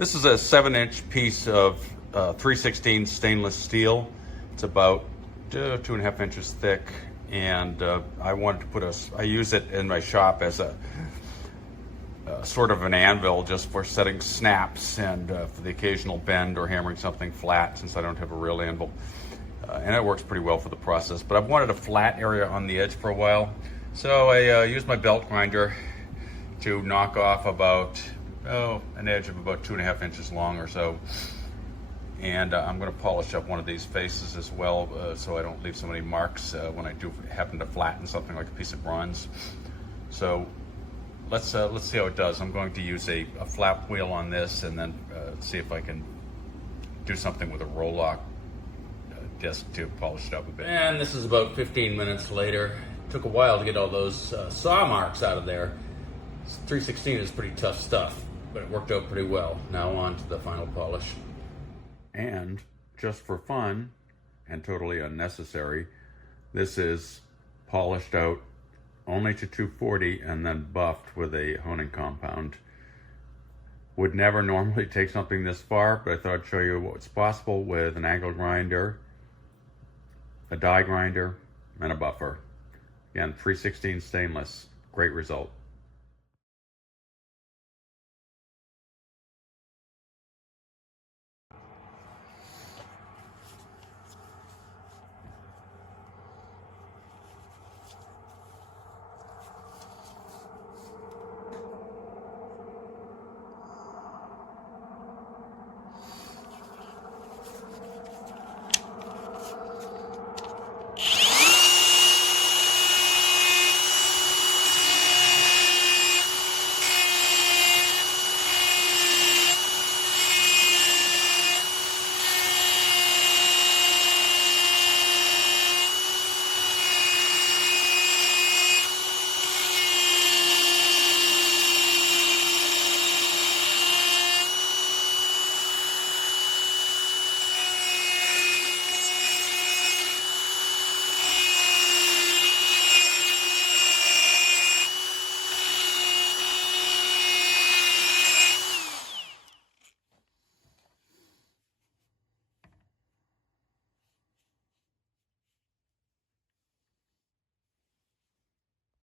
This is a 7-inch piece of 316 stainless steel. It's about 2.5 inches thick, and I wanted to put I use it in my shop as a sort of an anvil just for setting snaps and for the occasional bend or hammering something flat, since I don't have a real anvil. And it works pretty well for the process, but I've wanted a flat area on the edge for a while. So I used my belt grinder to knock off about an edge of about 2.5 inches long or so. And I'm going to polish up one of these faces as well, so I don't leave so many marks when I do happen to flatten something like a piece of bronze. So let's see how it does. I'm going to use a flap wheel on this, and then see if I can do something with a roll-lock disc to polish it up a bit. And this is about 15 minutes later. It took a while to get all those saw marks out of there. 316 is pretty tough stuff, but it worked out pretty well. Now on to the final polish. And just for fun, and totally unnecessary, this is polished out only to 240 and then buffed with a honing compound. Would never normally take something this far, but I thought I'd show you what's possible with an angle grinder, a die grinder, and a buffer. Again, 316 stainless, great result.